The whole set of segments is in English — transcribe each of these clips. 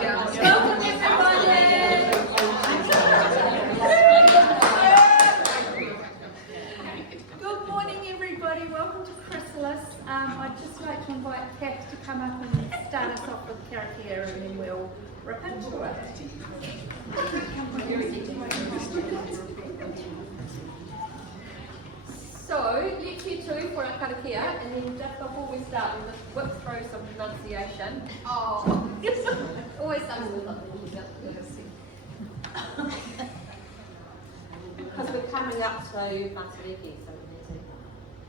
Welcome everybody! Good morning everybody, welcome to Chrysalis. I'd just like to invite Kath to come up and start us off with karakia and then we'll rip into it. So, let's hear two for our karakia, and then just before we start, we'll just whip through some pronunciation. Oh, always something with because we're coming up to Matariki, so we need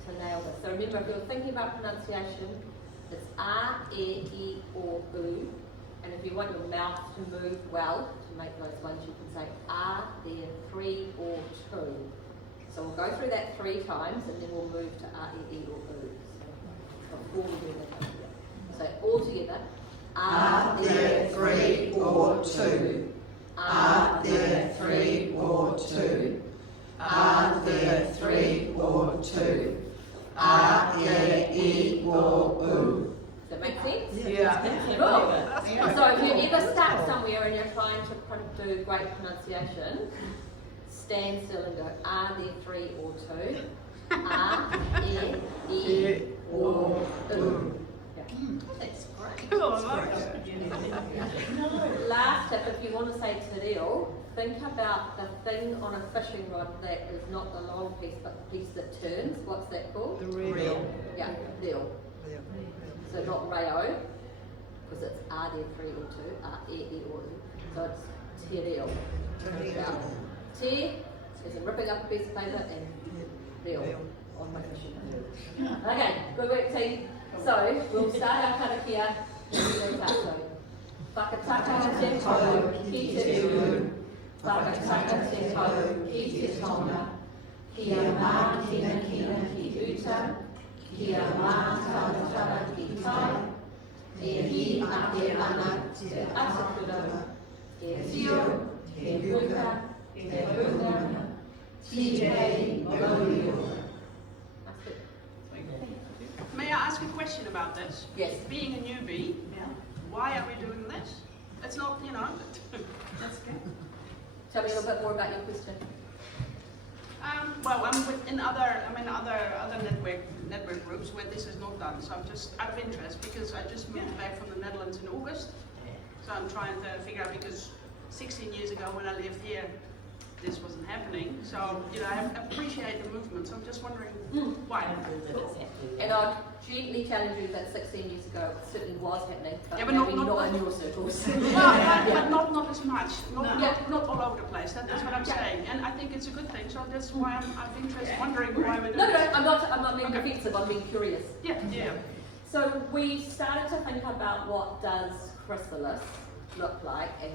to nail this. So remember, if you're thinking about pronunciation, it's A, E, I, O, U. And if you want your mouth to move well, to make those ones, you can say A, there, 3 or 2. So we'll go through that 3 times and then we'll move to A, E, I, or U. So before we do that, so all together. Are there 3 or 2? Are there 3 or 2? Are there 3 or 2? Are there E or U? Does that make sense? Yeah. Cool. So if you ever stuck somewhere and you're trying to do great pronunciation, stand still and go, are there 3 or 2? Are there E or U? That's great. Cool. Last tip, if you want to say te reo, think about the thing on a fishing rod that is not the long piece but the piece that turns. What's that called? The reel. Yeah, reel. So not reo, because it's are there 3 or 2, are e or u. So it's te reo. Te is in ripping up a piece of paper and reo on my fishing rod. Okay, good work team. So we'll start our karakia and we'll start so. Whakataka te tau ki te uru, whakataka te tau ki te tonga, kia mā kina kina ki uta, kia mā taratara ki tai, e hi ake ana te atakura, e tio, e ruka, e runga, tihei mauiora. May I ask a question about this? Yes. Being a newbie, why are we doing this? It's not, That's good. Tell me a little bit more about your question. Well, I'm in other network groups where this is not done. So I'm just out of interest because I just moved back from the Netherlands in August. So I'm trying to figure out because 16 years ago when I lived here, this wasn't happening. So, I appreciate the movement. So I'm just wondering why. And I'd gently challenge you that 16 years ago it certainly was happening, but, Yeah, but maybe not not in your circles. But not as much. Not all over the place. That's what I'm saying. And I think it's a good thing. So that's why I'm interested, wondering why we're doing No, this. I'm not being defensive, I'm being curious. Yeah. So we started to think about what does Chrysalis look like and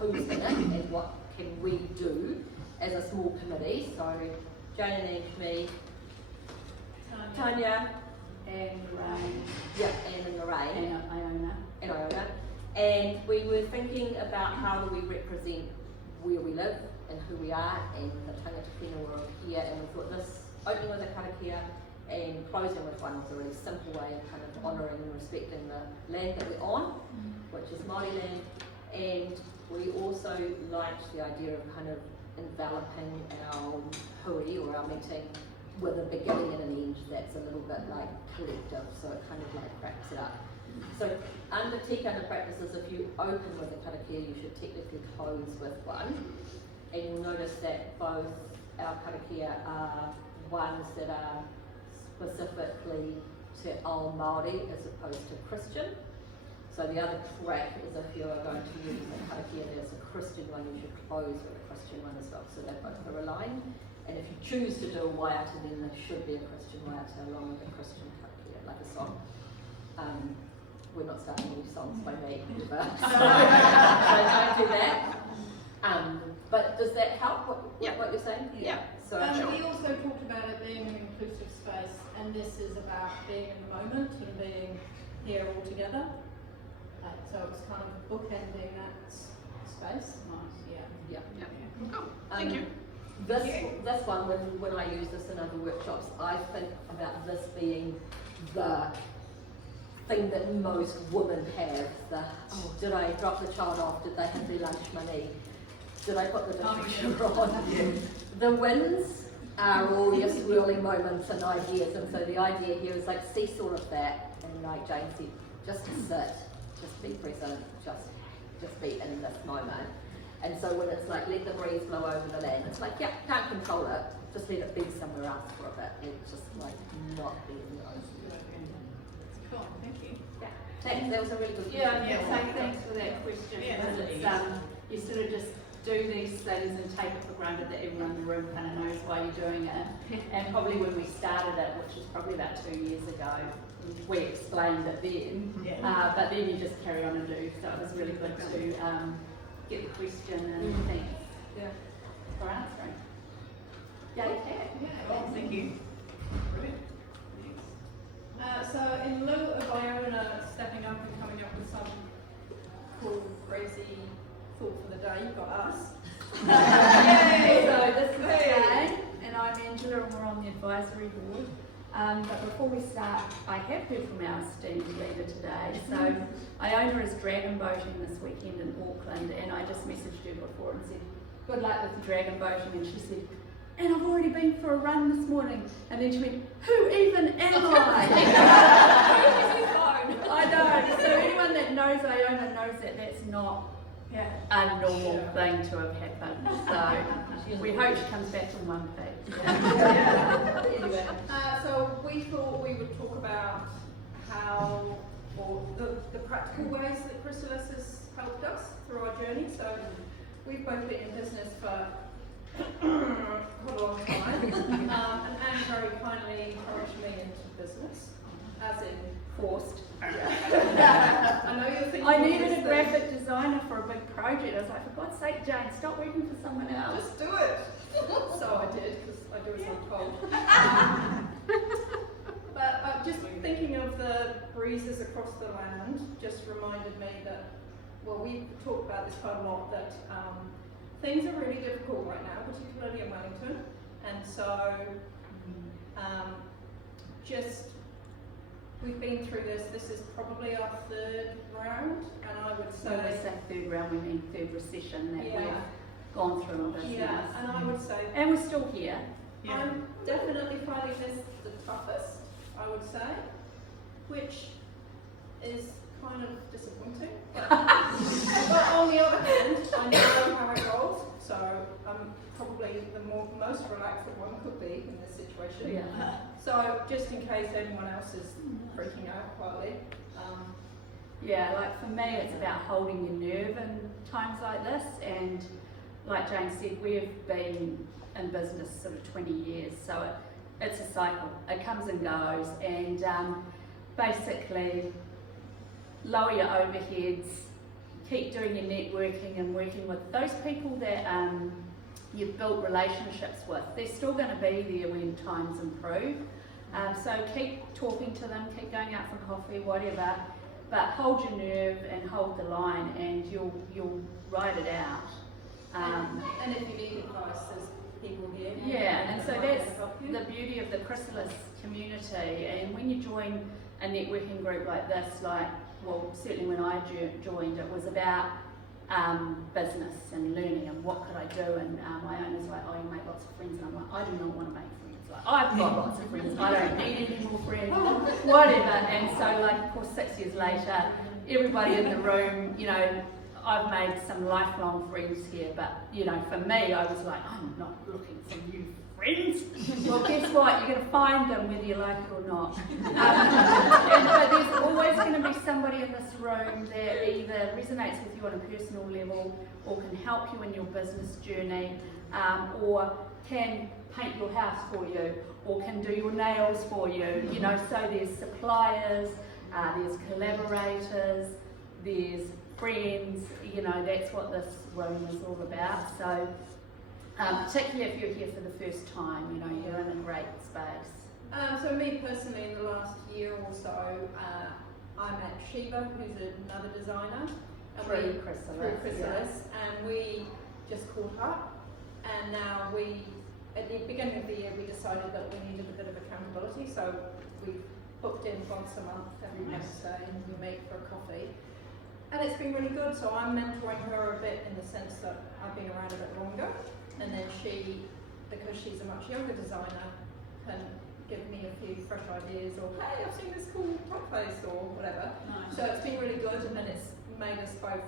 who's in it and what can we do as a small committee. So Jane and me, Tanya, and Lorraine, and Lorraine, and Iona. And we were thinking about how do we represent where we live and who we are and the tangata whenua we're here, and we thought this opening with a karakia and closing with one was a really simple way of kind of honouring and respecting the land that we're on, which is Māori land. And we also liked the idea of kind of enveloping our hui or our meeting with a beginning and an end that's a little bit like collective, so it kind of like wraps it up. So under tikanga practices, if you open with a karakia, you should technically close with one. And you'll notice that both our karakia are ones that are specifically to Ao Māori as opposed to Christian. So the other track is if you are going to use a karakia there's a Christian one, you should close with a Christian one as well. So they both are aligned. And if you choose to do a waiata, then there should be a Christian waiata along with a Christian karakia, like a song. We're not starting any songs by me ever. So don't do that. But does that help what you're saying? Yeah. So We also talked about it being an inclusive space, and this is about being in the moment and being here all together. So it's kind of bookending that space. Nice. Yeah. Oh, thank you. This one, when I use this in other workshops, I think about this being the thing that most women have, the Did I drop the child off? Did they have their lunch money? Did I put the dishwasher on? The wins are all your swirling moments and ideas, and so the idea here is like cease all of that, and like Jane said, just sit, just be present, just be in this moment. And so when it's like let the breeze blow over the land, it's like, yeah, can't control it, just let it be somewhere else for a bit. It's just like not be in your own. Cool, thank you. Yeah, thanks, that was a really good question. So thanks for that question, because it's, you sort of just do these things and take it for granted that everyone in the room kind of knows why you're doing it. And probably when we started it, which was probably about 2 years ago, we explained it then, but then you just carry on and do. So it was really good to get the question and thanks for answering. Yeah, Thank you. So in lieu of Iona stepping up and coming up with some cool, crazy thought for the day, you've got us. Yay! So this is Jane, and I'm Angela, and we're on the advisory board. But before we start, I have heard from our esteemed leader today. So Iona is dragon boating this weekend in Auckland, and I just messaged her before and said, good luck with the dragon boating, and she said, and I've already been for a run this morning. And then she went, who even am I? I know. So anyone that knows Iona knows that that's not a normal thing to have happened. So we hope she comes back in one piece. Anyway, so we thought we would talk about how, or the practical ways that Chrysalis has helped us through our journey. So we've both been in business for quite a long time, and Anne very kindly encouraged me into business, as in forced. I know you're thinking I needed a graphic designer for a big project. I was like, for God's sake, Jane, stop working for someone else. Just do it. So I did, because I do as I'm told. But just thinking of the breezes across the land just reminded me that, well, we talked about this quite a lot, that things are really difficult right now, particularly in Wellington, and so we've been through this. This is probably our third round, and I would say. When we say third round, we mean third recession that we've gone through in business. Yeah, and I would say. And we're still here. I'm definitely finding this the toughest, I would say, which is kind of disappointing. But on the other hand, I know how it rolls, so I'm probably the most relaxed that one could be in this situation. Yeah. So just in case anyone else is freaking out quietly. Yeah, like for me, it's about holding your nerve in times like this. And like Jane said, we've been in business sort of 20 years, so it's a cycle. It comes and goes, and basically lower your overheads, keep doing your networking and working with those people that you've built relationships with. They're still going to be there when times improve. So keep talking to them, keep going out for coffee, whatever, but hold your nerve and hold the line, and you'll ride it out. And if you need advice, there's people here. Yeah, and so that's the beauty of the Chrysalis community. And when you join a networking group like this, well, certainly when I joined, it was about business and learning and what could I do. And my owner's like, oh, you make lots of friends. And I'm like, I do not want to make friends. Like, I've got lots of friends. I don't need any more friends. Whatever. And so, of course, 6 years later, everybody in the room, I've made some lifelong friends here. But, for me, I was like, I'm not looking for new friends. Well, guess what? You're going to find them whether you like it or not. But there's always going to be somebody in this room that either resonates with you on a personal level, or can help you in your business journey, or can paint your house for you, or can do your nails for you. So there's suppliers, there's collaborators, there's friends. That's what this room is all about. So. Particularly if you're here for the first time, you're in a great space. So me personally, in the last year or so, I met Shiva, who's another designer, and through Chrysalis, and we just caught up. And now at the beginning of the year, we decided that we needed a bit of accountability, so we booked in once a month every Wednesday, and we meet for a coffee. And it's been really good, so I'm mentoring her a bit in the sense that I've been around a bit longer, and then she, because she's a much younger designer, can give me a few fresh ideas, or hey, I've seen this cool typeface, or whatever. Nice. So it's been really good, and it's made us both,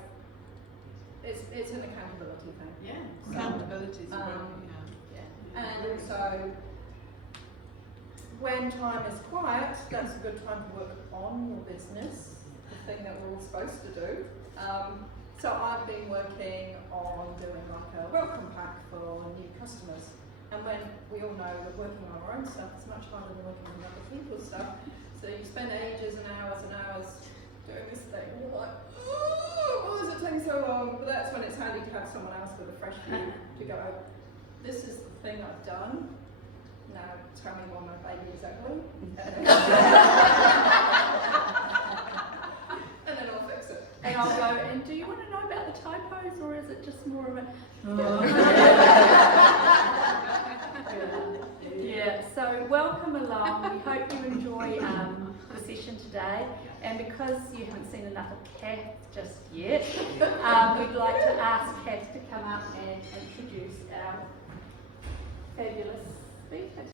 it's an accountability thing. Yeah. Accountability is And also, when time is quiet, that's a good time to work on your business, the thing that we're all supposed to do. So I've been working on doing like a welcome pack for new customers. And when we all know that working on our own stuff is much harder than working on other people's stuff. So you spend ages and hours doing this thing, and you're like, oh, why does it take so long? But that's when it's handy to have someone else with a fresh view to go, this is the thing I've done. Now tell me why my baby is ugly. And then I'll fix it. And I'll go, and do you want to know about the typos, or is it just more of a... Yeah, so welcome along. We hope you enjoy the session today. And because you haven't seen enough of Kath just yet, we'd like to ask Kath to come up and introduce our fabulous speaker.